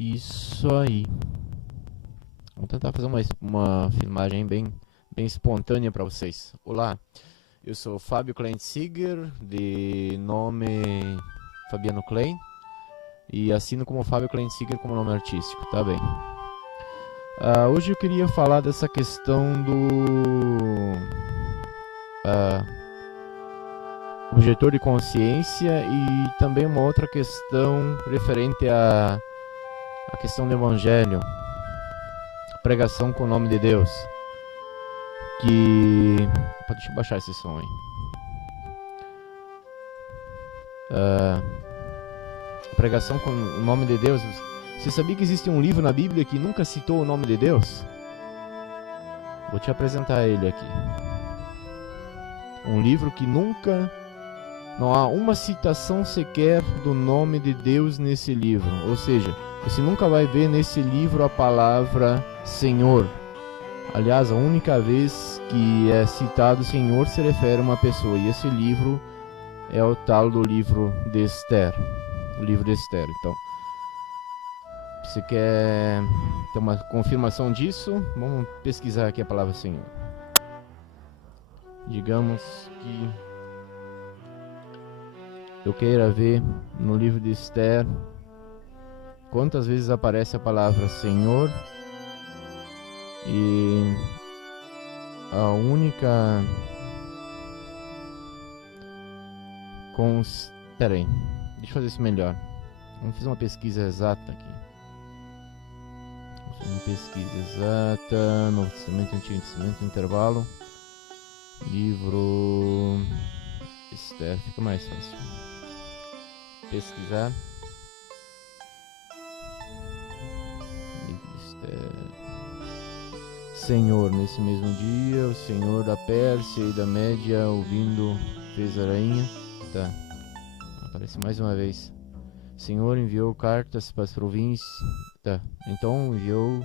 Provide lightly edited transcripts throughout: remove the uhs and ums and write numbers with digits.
Isso aí. Vamos tentar fazer uma filmagem bem espontânea para vocês. Olá, eu sou Fábio Kleinziger, de nome Fabiano Klein, e assino como Fábio Kleinziger como nome artístico, tá bem? Hoje eu queria falar dessa questão do objetor de consciência e também uma outra questão referente à questão do Evangelho, pregação com o nome de Deus. Deixa eu baixar esse som aí. Pregação com o nome de Deus. Você sabia que existe um livro na Bíblia que nunca citou o nome de Deus? Vou te apresentar ele aqui. Um livro que não há uma citação sequer do nome de Deus nesse livro. Ou seja, você nunca vai ver nesse livro a palavra Senhor. Aliás, a única vez que é citado Senhor se refere a uma pessoa. E esse livro é o tal do livro de Esther. O livro de Esther. Então, você quer ter uma confirmação disso? Vamos pesquisar aqui a palavra Senhor. Digamos que eu queira ver no livro de Esther quantas vezes aparece a palavra Senhor, e a única Pera aí, deixa eu fazer isso melhor. Vamos fazer uma pesquisa exata aqui. Vamos fazer uma pesquisa exata. Novo Testamento, Antigo Testamento, intervalo. Livro Esther, fica mais fácil. Pesquisar. Senhor, nesse mesmo dia, o Senhor da Pérsia e da Média, ouvindo, fez a rainha. Tá, aparece mais uma vez. Senhor enviou cartas para as províncias. Tá, então enviou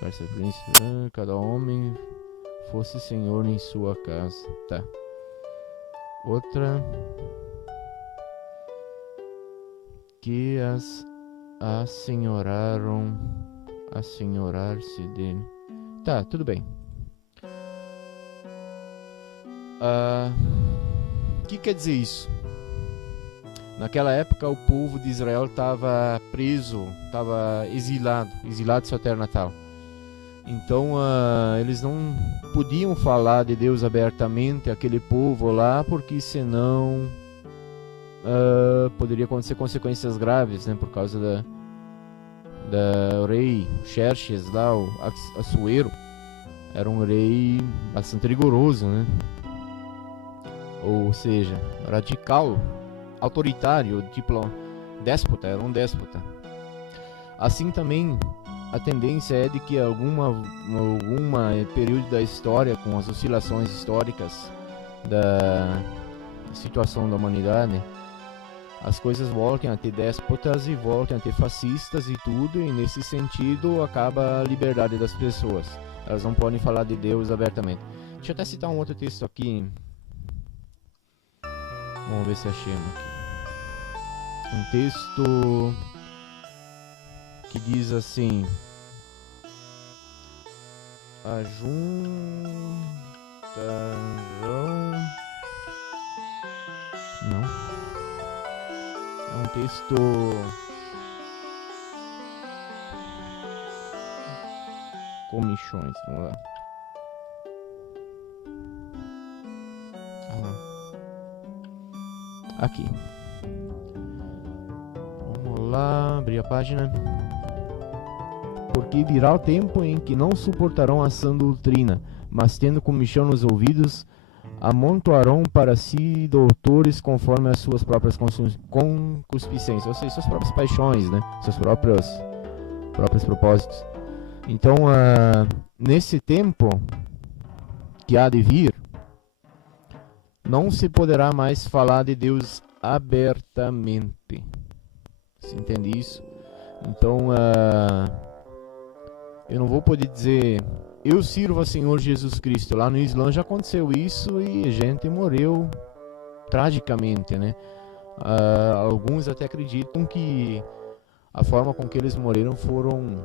cartas para as províncias. Cada homem fosse senhor em sua casa. Tá. Outra. Que assenhorar-se dele. Tá, tudo bem. O que quer dizer isso? Naquela época o povo de Israel estava preso, estava exilado de sua terra natal. Então eles não podiam falar de Deus abertamente àquele povo lá, porque senão poderia acontecer consequências graves, né, por causa da rei Xerxes lá, o Assuero, era um rei bastante rigoroso, né? Ou seja, radical, autoritário, tipo déspota, era um déspota. Assim também a tendência é de que alguma período da história, com as oscilações históricas da situação da humanidade, as coisas voltem a ter déspotas e voltem a ter fascistas e tudo, e nesse sentido acaba a liberdade das pessoas. Elas não podem falar de Deus abertamente. Deixa eu até citar um outro texto aqui. Vamos ver se achamos aqui. Um texto que diz assim: Não. É um texto comichões, vamos lá. Aqui. Vamos lá, abrir a página. Porque virá o tempo em que não suportarão a sã doutrina, mas tendo comichão nos ouvidos, amontoarão para si doutores conforme as suas próprias concupiscências, ou seja, suas próprias paixões, né? Seus próprios propósitos. Então, nesse tempo que há de vir, não se poderá mais falar de Deus abertamente. Você entende isso? Então, eu não vou poder dizer: eu sirvo ao Senhor Jesus Cristo. Lá no Islã já aconteceu isso e a gente morreu tragicamente, né? Alguns até acreditam que a forma com que eles morreram foram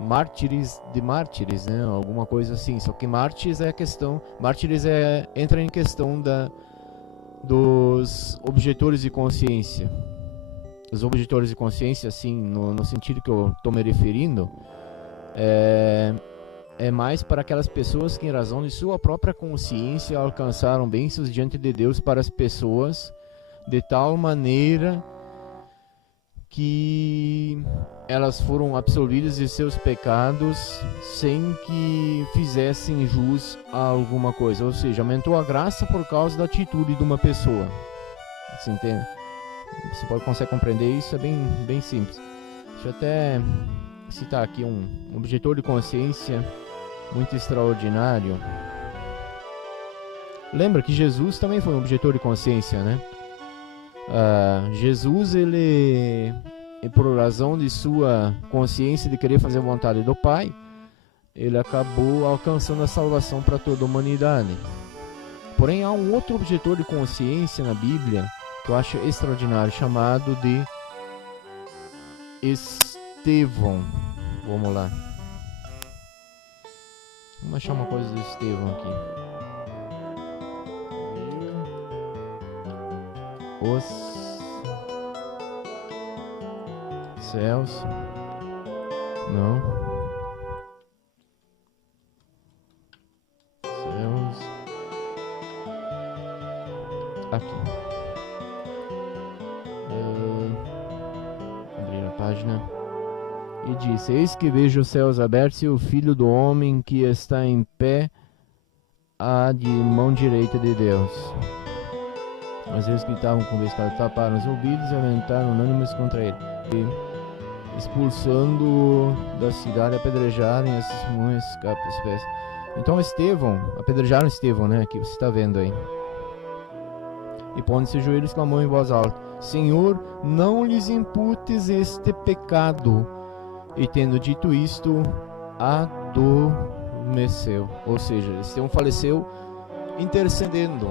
mártires de mártires, né? Alguma coisa assim. Só que mártires entra em questão dos objetores de consciência. Os objetores de consciência, assim, no sentido que eu estou me referindo, é mais para aquelas pessoas que, em razão de sua própria consciência, alcançaram bênçãos diante de Deus para as pessoas, de tal maneira que elas foram absolvidas de seus pecados sem que fizessem jus a alguma coisa. Ou seja, aumentou a graça por causa da atitude de uma pessoa. Você entende? Você consegue compreender isso? É bem simples. Deixa eu até citar aqui um objetor de consciência muito extraordinário. Lembra que Jesus também foi um objetor de consciência, né? Jesus, ele, por razão de sua consciência de querer fazer a vontade do Pai, ele acabou alcançando a salvação para toda a humanidade. Porém, há um outro objetor de consciência na Bíblia que eu acho extraordinário, chamado de Estevão. Vamos lá. Vamos achar uma coisa do Estevão aqui. Os céus. Não. Céus. Aqui. Abrir a página. E disse: Eis que vejo os céus abertos e o Filho do Homem que está em pé à de mão direita de Deus. Mas eles gritavam com vez que taparam os ouvidos e aumentaram unânimes contra ele, e, expulsando da cidade, apedrejarem esses testemunhas capas dos pés. Então Estevão, apedrejaram Estevão, né? Aqui você está vendo aí. E pondo-se os joelhos, clamou em voz alta: Senhor, não lhes imputes este pecado. E tendo dito isto, adormeceu. Ou seja, Estevão faleceu intercedendo.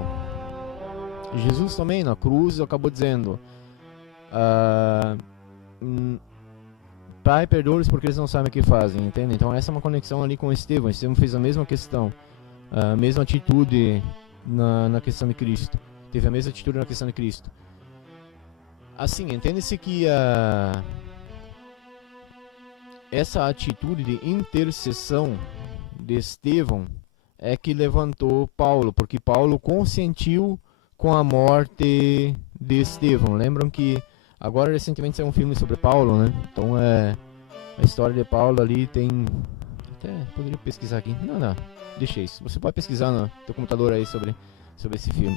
Jesus também na cruz acabou dizendo: Pai, perdoa-lhes porque eles não sabem o que fazem, entende? Então essa é uma conexão ali com Estevão. Estevão fez a mesma questão, a mesma atitude na questão de Cristo. Teve a mesma atitude na questão de Cristo. Assim, entende-se que essa atitude de intercessão de Estevão é que levantou Paulo, porque Paulo consentiu com a morte de Estevão. Lembram que agora recentemente saiu um filme sobre Paulo, né? Então a história de Paulo ali tem... Até poderia pesquisar aqui. Não, deixa isso. Você pode pesquisar no teu computador aí sobre esse filme.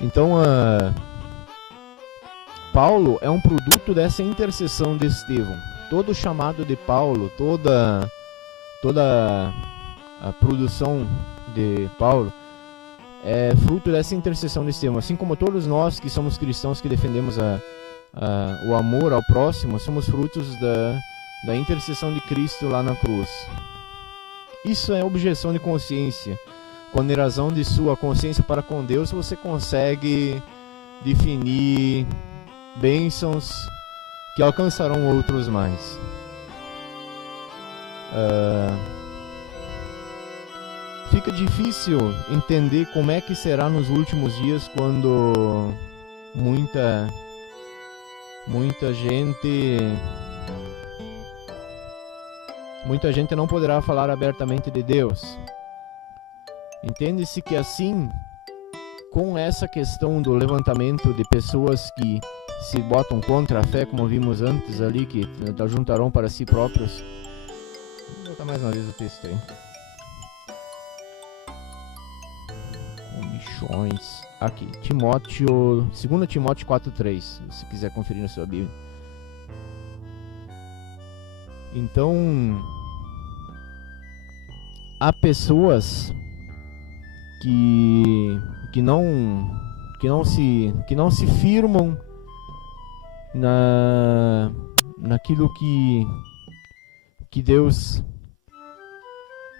Então Paulo é um produto dessa intercessão de Estevão. Todo o chamado de Paulo, toda a produção de Paulo é fruto dessa intercessão de Estevão. Assim como todos nós que somos cristãos, que defendemos o amor ao próximo, somos frutos da intercessão de Cristo lá na cruz. Isso é objeção de consciência. Com a razão de sua consciência para com Deus, você consegue definir bênçãos que alcançarão outros mais. Fica difícil entender como é que será nos últimos dias, quando muita gente não poderá falar abertamente de Deus. Entende-se que assim, com essa questão do levantamento de pessoas que se botam contra a fé, como vimos antes ali, que juntarão para si próprios. Vou botar mais uma vez o texto aí. Comissões. Aqui, 2 Timóteo 4:3, se quiser conferir na sua Bíblia. Então, há pessoas que não se firmam naquilo que Deus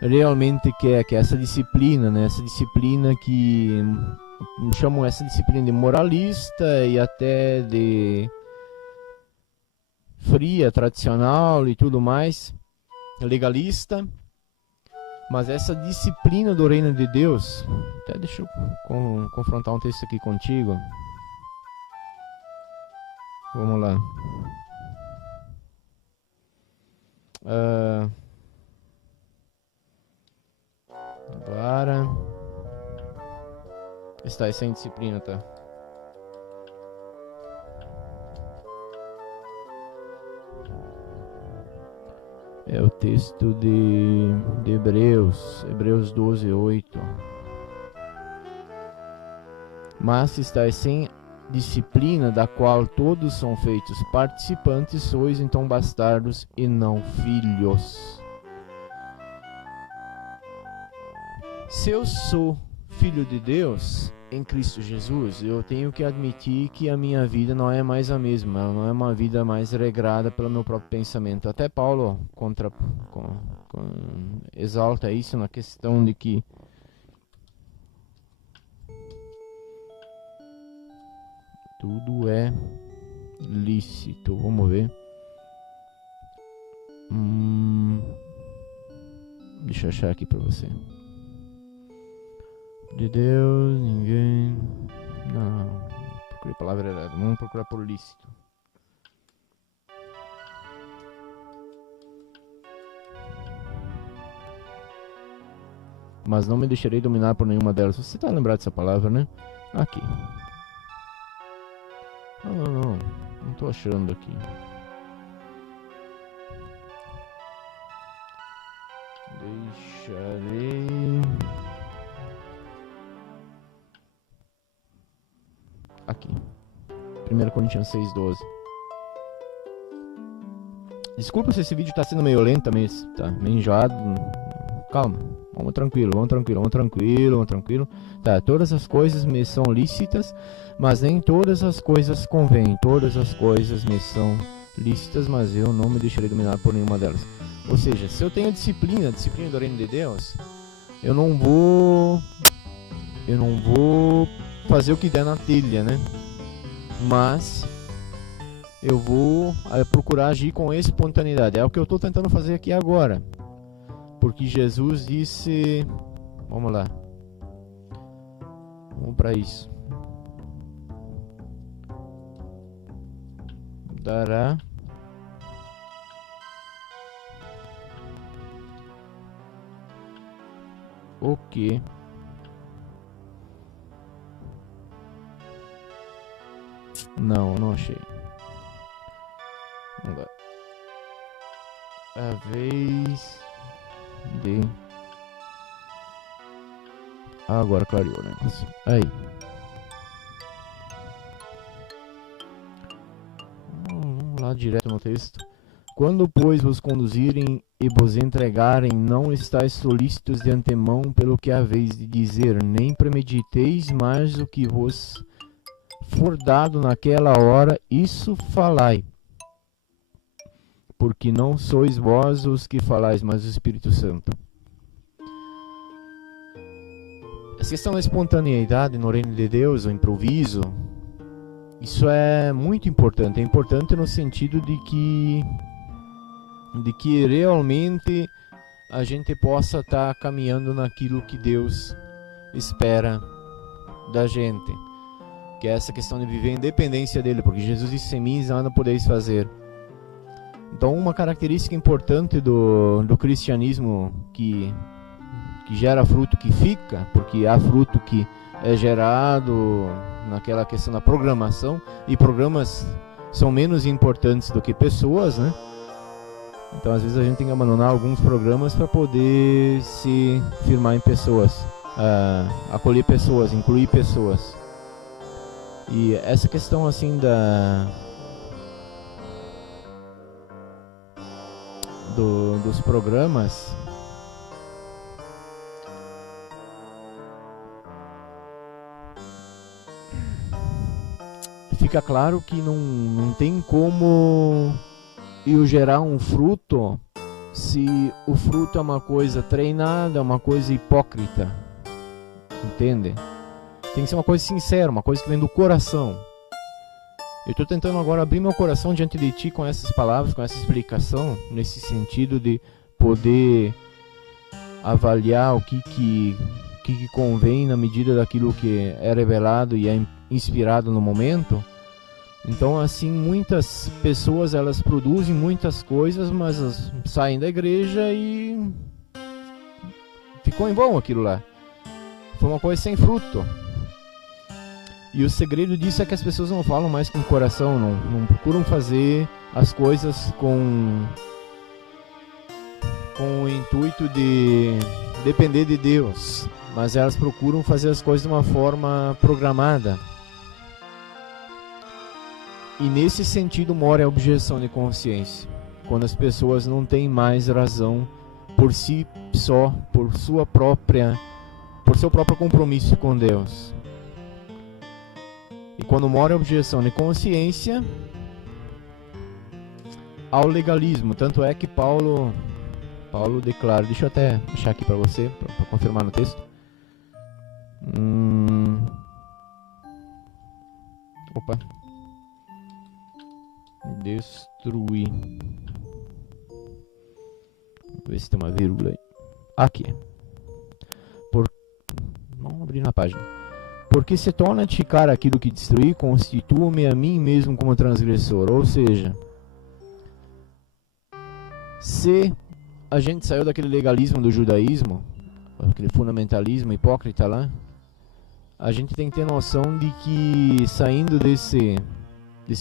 realmente quer, que é essa disciplina, né? Essa disciplina que chamam essa disciplina de moralista e até de fria, tradicional e tudo mais, legalista. Mas essa disciplina do reino de Deus, até deixa eu confrontar um texto aqui contigo. Vamos lá. Agora está sem disciplina, tá? É o texto de Hebreus 12:8. Mas se estáis sem disciplina, da qual todos são feitos participantes, sois então bastardos e não filhos. Se eu sou filho de Deus em Cristo Jesus, eu tenho que admitir que a minha vida não é mais a mesma, ela não é uma vida mais regrada pelo meu próprio pensamento. Até Paulo exalta isso na questão de que tudo é lícito. Vamos ver. Deixa eu achar aqui para você. De Deus, ninguém. Não, procurei a palavra errada. Vamos procurar por lícito. Mas não me deixarei dominar por nenhuma delas. Você tá lembrado dessa palavra, né? Aqui. Não tô achando aqui. Deixarei. Aqui. 1 Coríntios 6:12. Desculpa se esse vídeo tá sendo meio lento, tá meio enjoado. Calma. Vamos tranquilo. Tá, todas as coisas me são lícitas, mas nem todas as coisas convêm. Todas as coisas me são lícitas, mas eu não me deixarei dominar por nenhuma delas. Ou seja, se eu tenho disciplina do reino de Deus, eu não vou fazer o que der na telha, né? Mas eu vou procurar agir com espontaneidade. É o que eu estou tentando fazer aqui agora. Porque Jesus disse... Vamos lá. Vamos para isso. Dará... O que... Não achei. Vamos lá. A vez de... agora clareou o negócio. Aí. Vamos lá direto no texto. Quando, pois, vos conduzirem e vos entregarem, não estáis solícitos de antemão pelo que haveis de dizer, nem premediteis mais o que vos for dado naquela hora, isso falai. Porque não sois vós os que falais, mas o Espírito Santo. Essa questão da espontaneidade no reino de Deus, o improviso, isso é muito importante. É importante no sentido de que realmente a gente possa estar caminhando naquilo que Deus espera da gente. Que é essa questão de viver em dependência dele, porque Jesus disse: sem mim nada podeis fazer. Então, uma característica importante do cristianismo que gera fruto que fica, porque há fruto que é gerado naquela questão da programação, e programas são menos importantes do que pessoas, né? Então, às vezes a gente tem que abandonar alguns programas para poder se firmar em pessoas, acolher pessoas, incluir pessoas. E essa questão assim dos programas, fica claro que não tem como eu gerar um fruto se o fruto é uma coisa treinada, é uma coisa hipócrita, entende? Tem que ser uma coisa sincera, uma coisa que vem do coração. Eu estou tentando agora abrir meu coração diante de Ti com essas palavras, com essa explicação, nesse sentido de poder avaliar o que convém na medida daquilo que é revelado e é inspirado no momento. Então, assim, muitas pessoas, elas produzem muitas coisas, mas saem da igreja e ficou em vão aquilo lá. Foi uma coisa sem fruto. E o segredo disso é que as pessoas não falam mais com o coração, não procuram fazer as coisas com o intuito de depender de Deus, mas elas procuram fazer as coisas de uma forma programada. E nesse sentido mora a objeção de consciência, quando as pessoas não têm mais razão por si só, por seu próprio compromisso com Deus. E quando mora a objeção de consciência ao legalismo, tanto é que Paulo declara, deixa eu até deixar aqui para você, para confirmar no texto. Opa. Destruir. Vamos ver se tem uma vírgula aí. Aqui. Vamos abrir na página. Porque se torna edificar aquilo que destruí, constitua-me a mim mesmo como transgressor. Ou seja, se a gente saiu daquele legalismo do judaísmo, aquele fundamentalismo hipócrita lá, a gente tem que ter noção de que saindo desse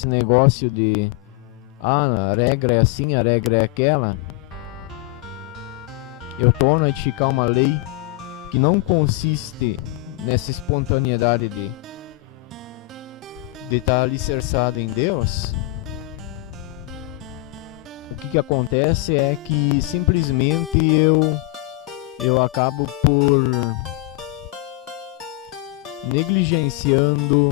negócio de a regra é assim, a regra é aquela, eu torno a edificar uma lei que não consiste nessa espontaneidade de estar alicerçado em Deus. O que acontece é que simplesmente eu acabo por negligenciando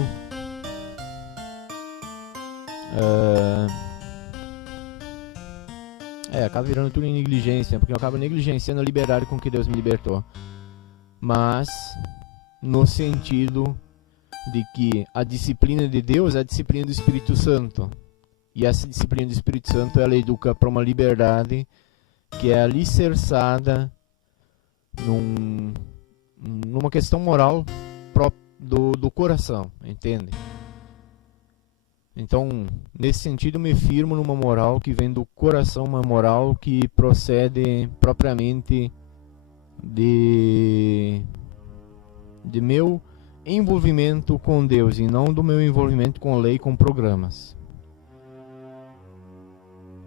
acaba virando tudo em negligência, porque eu acabo negligenciando a liberdade com que Deus me libertou. Mas no sentido de que a disciplina de Deus é a disciplina do Espírito Santo. E essa disciplina do Espírito Santo, ela educa para uma liberdade que é alicerçada numa questão moral do coração, entende? Então, nesse sentido, me firmo numa moral que vem do coração, uma moral que procede propriamente de meu envolvimento com Deus e não do meu envolvimento com lei, com programas.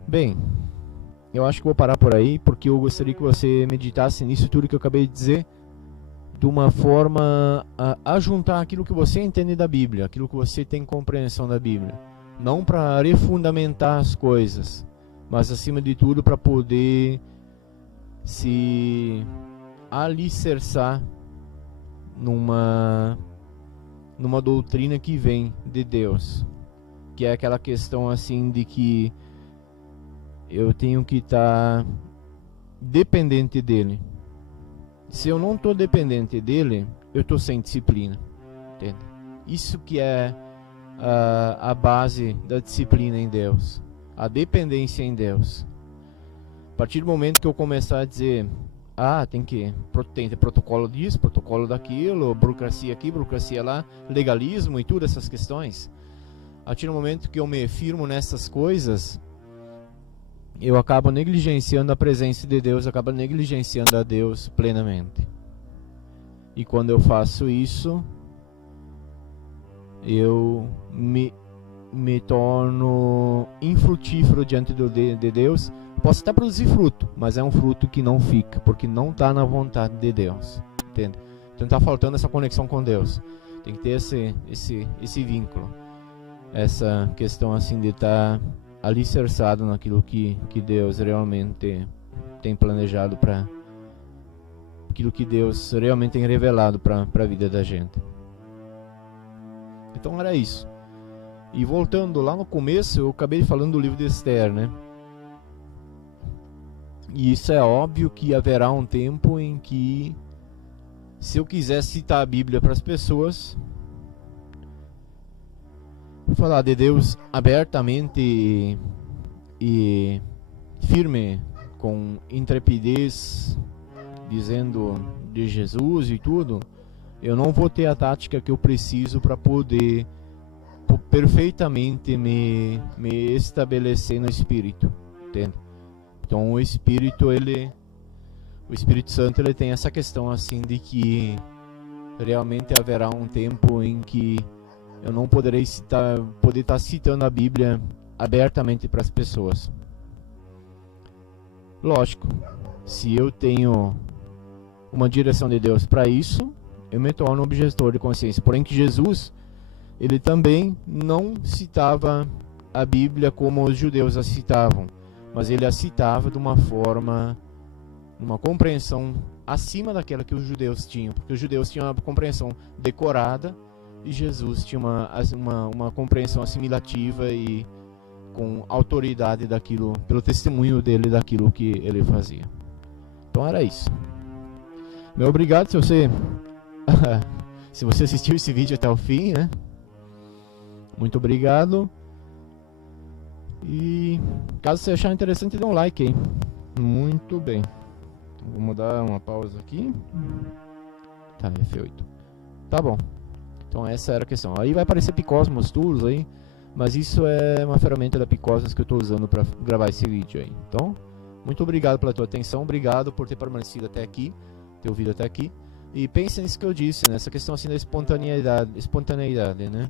Bem, eu acho que vou parar por aí, porque eu gostaria que você meditasse nisso tudo que eu acabei de dizer, de uma forma a juntar aquilo que você entende da Bíblia, aquilo que você tem compreensão da Bíblia. Não para refundamentar as coisas, mas acima de tudo para poder se alicerçar numa doutrina que vem de Deus, que é aquela questão assim de que eu tenho que estar dependente dele. Se eu não estou dependente dele, eu estou sem disciplina, entende? Isso que é a base da disciplina em Deus, a dependência em Deus. A partir do momento que eu começar a dizer, tem protocolo disso, protocolo daquilo, burocracia aqui, burocracia lá, legalismo e tudo essas questões, a partir do momento que eu me firmo nessas coisas, eu acabo negligenciando a presença de Deus, acabo negligenciando a Deus plenamente. E quando eu faço isso, eu me torno infrutífero diante de Deus. Posso até produzir fruto, mas é um fruto que não fica, porque não está na vontade de Deus, entende? Então está faltando essa conexão com Deus. Tem que ter esse vínculo, essa questão assim de estar alicerçado naquilo que Deus realmente tem planejado, para aquilo que Deus realmente tem revelado para a vida da gente. Então era isso. E voltando lá no começo, eu acabei falando do livro de Esther, né? E isso é óbvio que haverá um tempo em que, se eu quiser citar a Bíblia para as pessoas, falar de Deus abertamente e firme, com intrepidez, dizendo de Jesus e tudo, eu não vou ter a tática que eu preciso para poder perfeitamente me estabelecer no Espírito, entende? Então o Espírito Santo, ele tem essa questão assim de que realmente haverá um tempo em que eu não poder estar citando a Bíblia abertamente para as pessoas. Lógico, se eu tenho uma direção de Deus para isso, eu me torno um objetor de consciência. Porém que Jesus, ele também não citava a Bíblia como os judeus a citavam, mas ele a citava de uma forma, uma compreensão acima daquela que os judeus tinham, porque os judeus tinham uma compreensão decorada e Jesus tinha uma compreensão assimilativa e com autoridade daquilo, pelo testemunho dele daquilo que ele fazia. Então era isso. Meu obrigado se você se você assistiu esse vídeo até o fim, né? Muito obrigado. E caso você achar interessante, dê um like aí. Muito bem. Então, vamos dar uma pausa aqui. Tá, F8. Tá bom. Então essa era a questão. Aí vai aparecer Picosmos Tools aí, mas isso é uma ferramenta da Picosmos que eu estou usando para gravar esse vídeo aí. Então, muito obrigado pela tua atenção, obrigado por ter permanecido até aqui, ter ouvido até aqui. E pense nisso que eu disse, nessa questão assim da espontaneidade, né?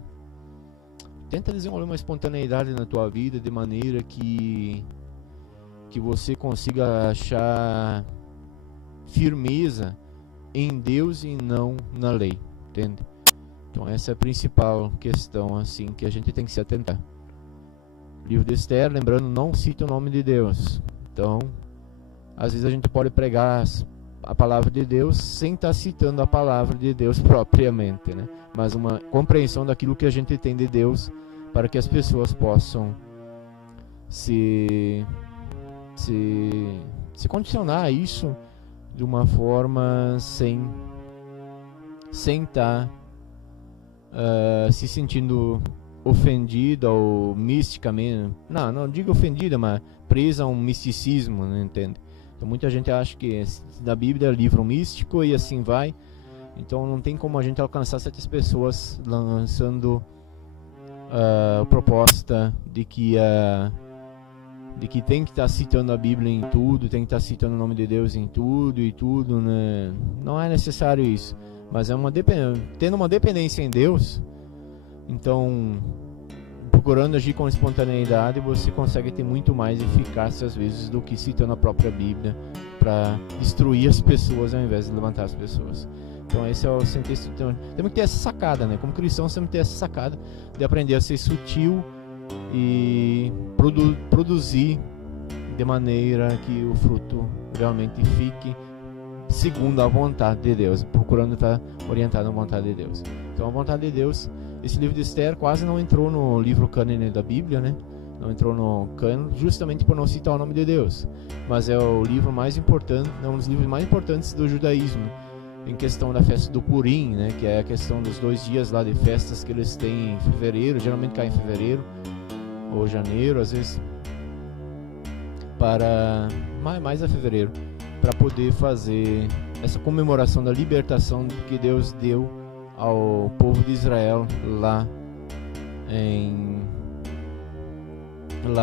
Tenta desenvolver uma espontaneidade na tua vida de maneira que você consiga achar firmeza em Deus e não na lei, entende? Então essa é a principal questão assim que a gente tem que se atentar. Livro de Esther, lembrando, não cita o nome de Deus. Então, às vezes a gente pode pregar a palavra de Deus sem estar citando a palavra de Deus propriamente, né? Mas uma compreensão daquilo que a gente tem de Deus para que as pessoas possam se condicionar a isso de uma forma sem estar se sentindo ofendida ou misticamente, não digo ofendida, mas presa a um misticismo, não entende? Então muita gente acha que da Bíblia é livro místico e assim vai. Então não tem como a gente alcançar certas pessoas lançando a proposta de que tem que estar citando a Bíblia em tudo, tem que estar citando o nome de Deus em tudo e tudo, né? Não é necessário isso. Mas é tendo uma dependência em Deus, então procurando agir com espontaneidade, você consegue ter muito mais eficácia às vezes do que citando a própria Bíblia para destruir as pessoas ao invés de levantar as pessoas. Então esse é o sentido. Então, temos que ter essa sacada, né? Como cristãos temos que ter essa sacada de aprender a ser sutil e produzir de maneira que o fruto realmente fique segundo a vontade de Deus, procurando estar orientado à vontade de Deus. Então a vontade de Deus, esse livro de Esther quase não entrou no livro cânone da Bíblia, né? Não entrou no cânone justamente por não citar o nome de Deus, mas é o livro mais importante, é um dos livros mais importantes do judaísmo, em questão da festa do Purim, né? Que é a questão dos 2 dias lá de festas que eles têm em fevereiro, geralmente cai em fevereiro ou janeiro, às vezes para mais a fevereiro, para poder fazer essa comemoração da libertação que Deus deu ao povo de Israel lá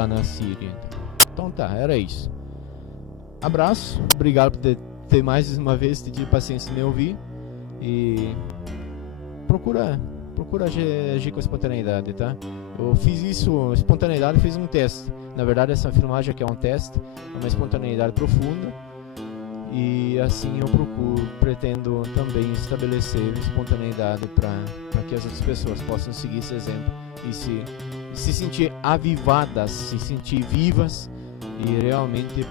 na Síria. Então tá, era isso. Abraço, obrigado por ter mais uma vez tido paciência de me ouvir e procura agir com espontaneidade, tá? Eu fiz isso, espontaneidade, fiz um teste. Na verdade essa filmagem aqui é um teste, é uma espontaneidade profunda. E assim eu pretendo também estabelecer espontaneidade para que as outras pessoas possam seguir esse exemplo e se sentir avivadas, se sentir vivas e realmente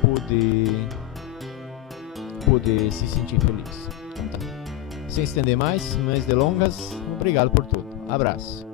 poder se sentir feliz. Então tá. Sem estender mais delongas, obrigado por tudo. Abraço.